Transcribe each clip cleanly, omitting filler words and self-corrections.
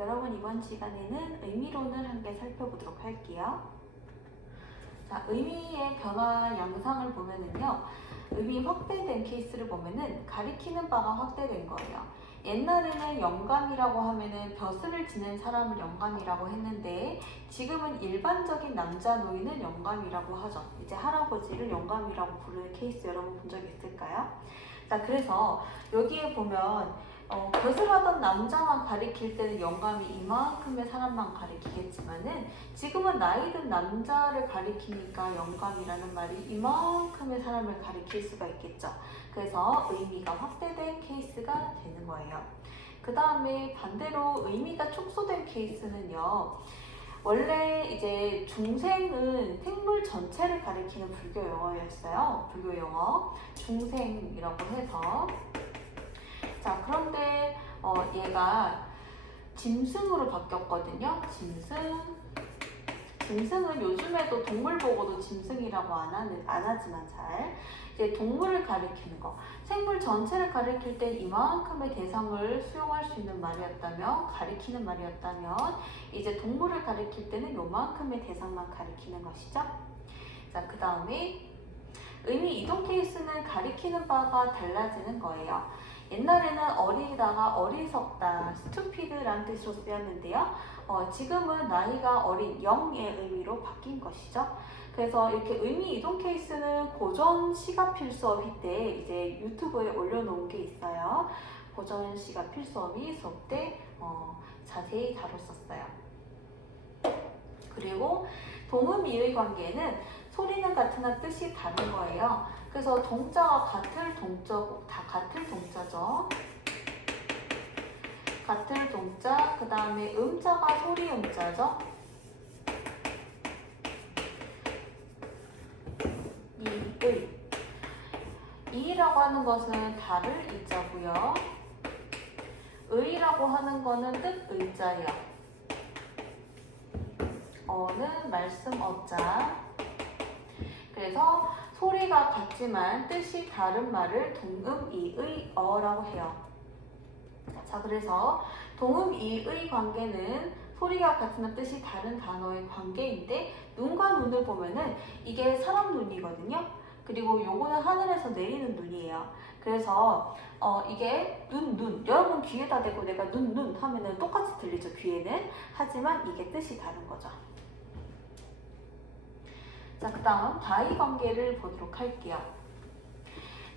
여러분 이번 시간에는 의미론을 함께 살펴보도록 할게요. 자, 의미의 변화 양상을 보면은요, 의미 확대된 케이스를 보면은 가리키는 바가 확대된 거예요. 옛날에는 영감이라고 하면은 벼슬을 지낸 사람을 영감이라고 했는데 지금은 일반적인 남자 노인은 영감이라고 하죠. 이제 할아버지를 영감이라고 부르는 케이스 여러분 본 적 있을까요? 자, 그래서 여기에 보면 벼슬하던 남자만 가리킬 때는 영감이 이만큼의 사람만 가리키겠지만은 지금은 나이 든 남자를 가리키니까 영감이라는 말이 이만큼의 사람을 가리킬 수가 있겠죠. 그래서 의미가 확대된 케이스가 되는 거예요. 그 다음에 반대로 의미가 축소된 케이스는요. 원래 이제 중생은 생물 전체를 가리키는 불교 용어였어요. 불교 용어 중생이라고 해서 자, 그런데 얘가 짐승으로 바뀌었거든요. 짐승은 요즘에도 동물 보고도 짐승이라고 안 하지만 잘 이제 동물을 가리키는 거. 생물 전체를 가리킬 때 이만큼의 대상을 수용할 수 있는 말이었다면, 가리키는 말이었다면 이제 동물을 가리킬 때는 요만큼의 대상만 가리키는 것이죠. 자, 그 다음에 의미 이동 케이스는 가리키는 바가 달라지는 거예요. 옛날에는 어리다가 어리석다, stupid라는 뜻으로 쓰였는데요. 지금은 나이가 어린, 영의 의미로 바뀐 것이죠. 그래서 이렇게 의미 이동 케이스는 고전 시가 필수어휘 때 이제 유튜브에 올려놓은 게 있어요. 고전 시가 필수어휘 수업 때 자세히 다뤘었어요. 그리고 동음이의 관계는 소리는 같으나 뜻이 다른 거예요. 그래서 동자가 같은 동자고 다 같은 동자죠. 같은 동자, 그 다음에 음자가 소리 음자죠. 이라고 하는 것은 다를 이자고요. 의라고 하는 거는 뜻 의자예요. 어는 말씀 어자. 그래서 소리가 같지만 뜻이 다른 말을 동음이의 어라고 해요. 자, 그래서 동음이의 관계는 소리가 같으나 뜻이 다른 단어의 관계인데 눈과 눈을 보면은 이게 사람 눈이거든요. 그리고 요거는 하늘에서 내리는 눈이에요. 그래서 이게 눈 여러분 귀에다 대고 내가 눈 하면은 똑같이 들리죠, 귀에는. 하지만 이게 뜻이 다른 거죠. 자, 그 다음 다이 관계를 보도록 할게요.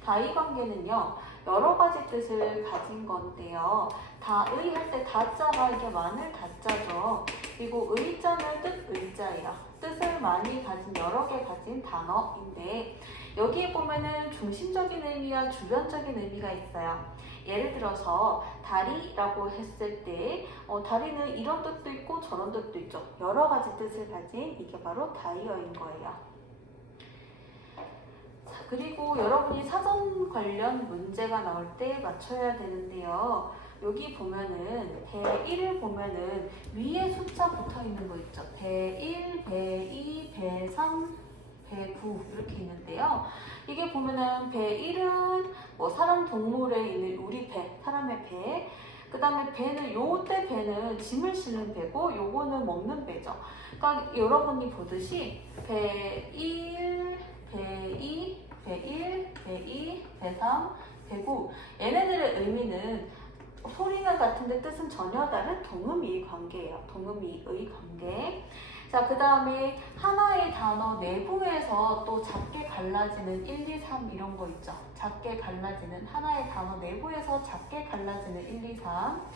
다이 관계는요, 여러 가지 뜻을 가진 건데요. 다의 할 때 다자가 이게 많을 다자죠. 그리고 의자는 뜻 의자예요. 뜻을 많이 가진 여러 개 가진 단어인데 여기에 보면은 중심적인 의미와 주변적인 의미가 있어요. 예를 들어서 다리라고 했을 때 다리는 이런 뜻도 있고 저런 뜻도 있죠. 여러 가지 뜻을 가진 이게 바로 다이어인 거예요. 자, 그리고 여러분이 사전 관련 문제가 나올 때 맞춰야 되는데요. 여기 보면은 배1을 보면은 위에 숫자 붙어 있는 거 있죠. 배1, 배2, 배3, 배9 이렇게 있는데요. 이게 보면은 배1은 뭐 사람 동물에 있는 우리 배, 사람의 배. 그 다음에 배는 요때 배는 짐을 실는 배고 요거는 먹는 배죠. 그러니까 여러분이 보듯이 배1, 배2, 배1, 배2, 배3, 배9 얘네들의 의미는 소리는 같은데 뜻은 전혀 다른 동음이의 관계예요. 동음이의 관계. 자, 그 다음에 하나의 단어 내부에서 또 작게 갈라지는 1, 2, 3 이런 거 있죠. 작게 갈라지는 하나의 단어 내부에서 작게 갈라지는 1, 2, 3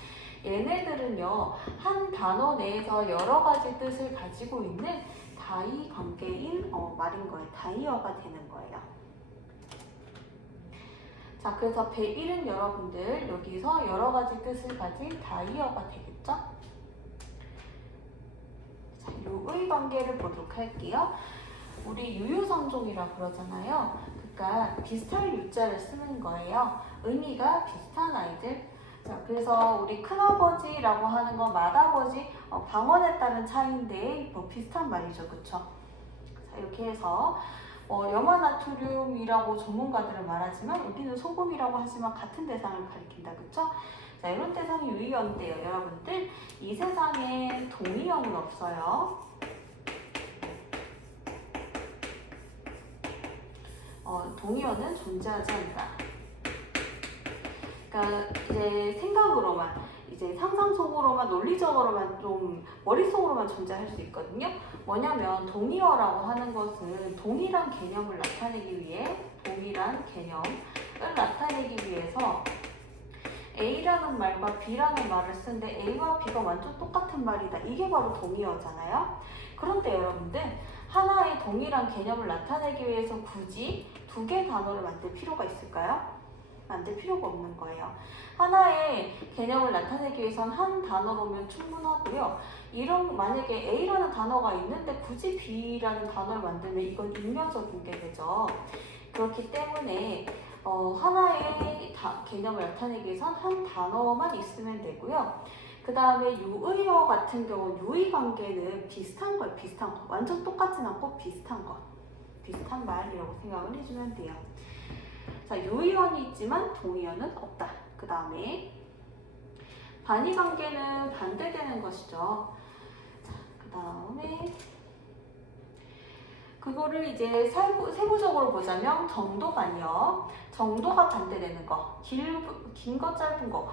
얘네들은요, 한 단어 내에서 여러 가지 뜻을 가지고 있는 다이 관계인 말인 거예요. 다이어가 되는 거예요. 자, 그래서 배1은 여러분들 여기서 여러 가지 뜻을 가진 다이어가 되겠죠? 자, 요의 관계를 보도록 할게요. 우리 유유상종이라 그러잖아요. 그러니까 비슷할 유자를 쓰는 거예요. 의미가 비슷한 아이들. 자, 그래서 우리 큰아버지라고 하는 건 맏아버지, 방언에 따른 차이인데 뭐 비슷한 말이죠. 그쵸? 자, 이렇게 해서 염화나트륨이라고 전문가들은 말하지만 우리는 소금이라고 하지만 같은 대상을 가리킨다. 그쵸? 자, 이런 대상이 유의어인데요. 여러분들, 이 세상에 동의어는 없어요. 동의어는 존재하지 않는다. 그러니까 이제 생각으로만, 이제 상상 속으로만, 논리적으로만 좀 머릿속으로만 존재할 수 있거든요. 뭐냐면 동의어라고 하는 것은 동일한 개념을 나타내기 위해, 동일한 개념을 나타내기 위해서 A라는 말과 B라는 말을 쓰는데 A와 B가 완전 똑같은 말이다. 이게 바로 동의어잖아요. 그런데 여러분들, 하나의 동일한 개념을 나타내기 위해서 굳이 두 개의 단어를 만들 필요가 있을까요? 만들 필요가 없는 거예요. 하나의 개념을 나타내기 위해선 한 단어로면 충분하고요. 만약에 A라는 단어가 있는데 굳이 B라는 단어를 만들면 이건 익명적인 게 되죠. 그렇기 때문에 하나의 개념을 나타내기 위해선 한 단어만 있으면 되고요. 그 다음에 유의어 같은 경우 유의관계는 비슷한 거예요. 비슷한 거. 완전 똑같진 않고 비슷한 거. 비슷한 말이라고 생각을 해주면 돼요. 자, 유의어는 있지만 동의어는 없다. 그 다음에 반의관계는 반대되는 것이죠. 자, 그 다음에 그거를 이제 세부적으로 보자면 정도반이요. 정도가 반대되는 거. 긴 거 짧은 거.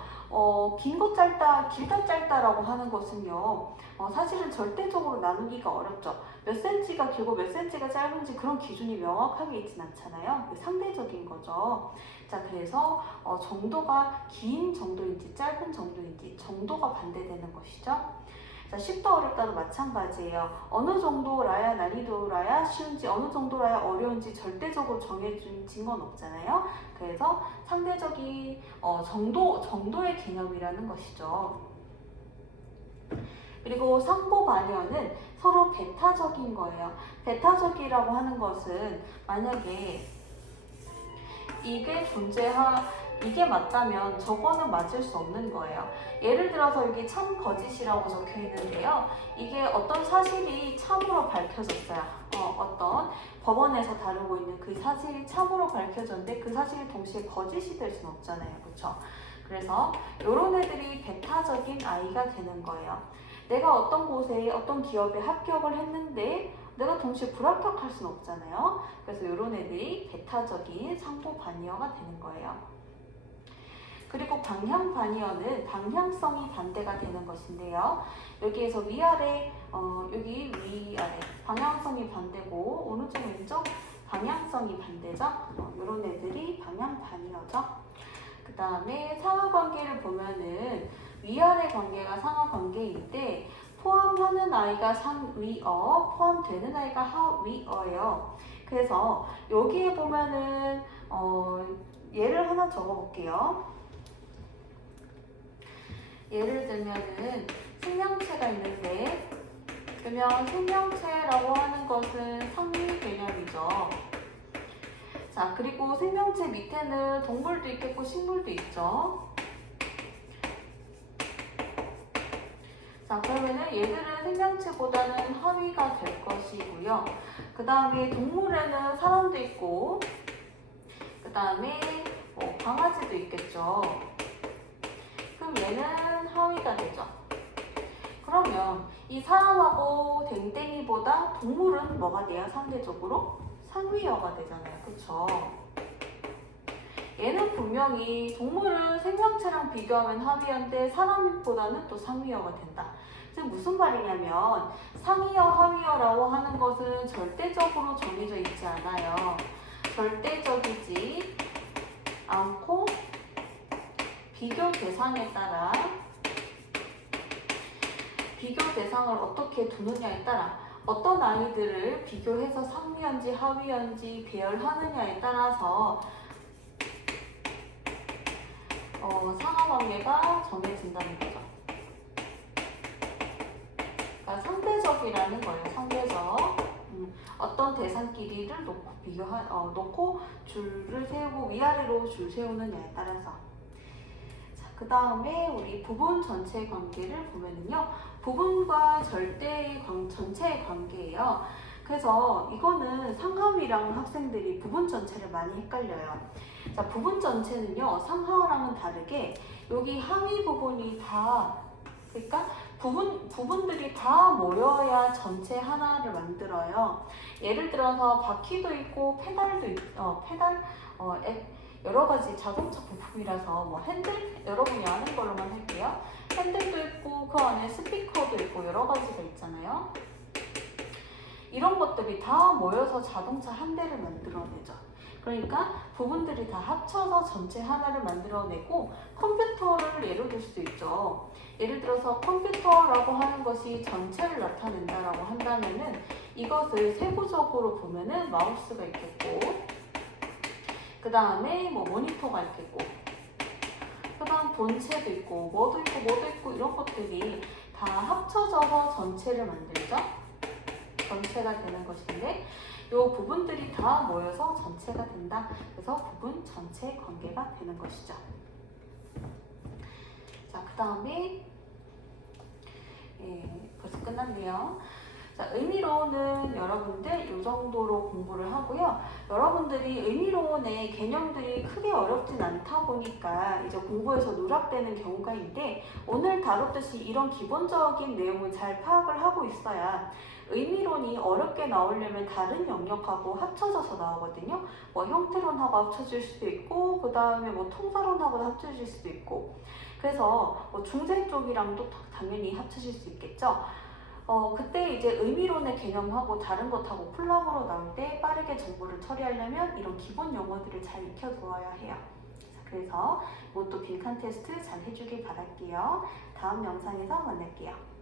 긴 거 짧다, 길다 짧다라고 하는 것은요. 사실은 절대적으로 나누기가 어렵죠. 몇 센치가 길고 몇 센치가 짧은지 그런 기준이 명확하게 있진 않잖아요. 상대적인 거죠. 자, 그래서 정도가 긴 정도인지 짧은 정도인지 정도가 반대되는 것이죠. 자, 쉽다 어렵다도 마찬가지예요. 어느 정도라야 난이도라야 쉬운지 어느 정도라야 어려운지 절대적으로 정해진 건 없잖아요. 그래서 상대적인 정도의 개념이라는 것이죠. 그리고 상보반의어는 서로 배타적인 거예요. 배타적이라고 하는 것은 만약에 이게 맞다면 저거는 맞을 수 없는 거예요. 예를 들어서 여기 참 거짓이라고 적혀 있는데요. 이게 어떤 사실이 참으로 밝혀졌어요. 어떤 법원에서 다루고 있는 그 사실이 참으로 밝혀졌는데 그 사실이 동시에 거짓이 될 수는 없잖아요. 그렇죠? 그래서 이런 애들이 배타적인 아이가 되는 거예요. 내가 어떤 곳에 어떤 기업에 합격을 했는데 내가 동시에 불합격할 수는 없잖아요. 그래서 이런 애들이 배타적인 상보반의어가 되는 거예요. 그리고 방향반의어는 방향성이 반대가 되는 것인데요. 여기에서 위아래, 여기 위아래 방향성이 반대고 오른쪽 왼쪽 방향성이 반대죠. 이런 애들이 방향반의어죠. 그 다음에 상하관계를 보면은 위아래 관계가 상하관계인데 포함하는 아이가 상위어, 포함되는 아이가 하위어예요. 그래서 여기에 보면은 예를 하나 적어볼게요. 예를 들면은 생명체가 있는데, 그러면 생명체라고 하는 것은 상위 개념이죠. 자, 그리고 생명체 밑에는 동물도 있겠고 식물도 있죠. 자, 그러면은 얘들은 생명체보다는 하위가 될 것이고요. 그 다음에 동물에는 사람도 있고, 그 다음에 강아지도 있겠죠. 그럼 얘는 하위가 되죠. 그러면 이 사람하고 댕댕이보다 동물은 뭐가 돼요? 상대적으로 상위어가 되잖아요. 그쵸? 얘는 분명히 동물은 생명체랑 비교하면 하위어인데 사람보다는 또 상위어가 된다. 즉 무슨 말이냐면 상위어, 하위어라고 하는 것은 절대적으로 정해져 있지 않아요. 절대적이지 않고 비교 대상에 따라 비교 대상을 어떻게 두느냐에 따라 어떤 아이들을 비교해서 상위인지 하위인지 배열하느냐에 따라서 상하관계가 정해진다는 거죠. 그러니까 상대적이라는 거예요. 상대적. 어떤 대상끼리를 놓고 줄을 세우고 위아래로 줄 세우느냐에 따라서. 그 다음에 우리 부분 전체의 관계를 보면은요. 부분과 전체의 관계예요. 그래서 이거는 상하위랑 학생들이 부분 전체를 많이 헷갈려요. 자, 부분 전체는요. 상하랑은 다르게 여기 하위 부분이 다, 그러니까 부분들이 다 모여야 전체 하나를 만들어요. 예를 들어서 바퀴도 있고 페달도 여러 가지 자동차 부품이라서 뭐 핸들, 여러분이 아는 걸로만 할게요. 핸들도 있고 그 안에 스피커도 있고 여러 가지가 있잖아요. 이런 것들이 다 모여서 자동차 한 대를 만들어내죠. 그러니까 부분들이 다 합쳐서 전체 하나를 만들어내고 컴퓨터를 예로 들 수 있죠. 예를 들어서 컴퓨터라고 하는 것이 전체를 나타낸다라고 한다면은 이것을 세부적으로 보면은 마우스가 있겠고, 그 다음에 뭐 모니터가 있겠고, 그 다음 본체도 있고, 뭐도 있고 이런 것들이 다 합쳐져서 전체를 만들죠. 전체가 되는 것인데 이 부분들이 다 모여서 전체가 된다. 그래서 부분 전체 관계가 되는 것이죠. 자, 그 다음에 벌써 끝났네요. 자, 의미로는 여러분들 이 정도로 공부를 하고요. 여러분들이 의미로운의 개념들이 크게 어렵진 않다 보니까 이제 공부에서 누락되는 경우가 있는데, 오늘 다뤘듯이 이런 기본적인 내용을 잘 파악을 하고 있어야 의미론이 어렵게 나오려면 다른 영역하고 합쳐져서 나오거든요. 뭐 형태론하고 합쳐질 수도 있고, 그 다음에 뭐 통사론하고도 합쳐질 수도 있고, 그래서 뭐 중세 쪽이랑도 당연히 합쳐질 수 있겠죠. 그때 이제 의미론의 개념하고 다른 것하고 콜라보로 나올 때 빠르게 정보를 처리하려면 이런 기본 용어들을 잘 익혀두어야 해요. 그래서 이것도 빈칸 테스트 잘 해주길 바랄게요. 다음 영상에서 만날게요.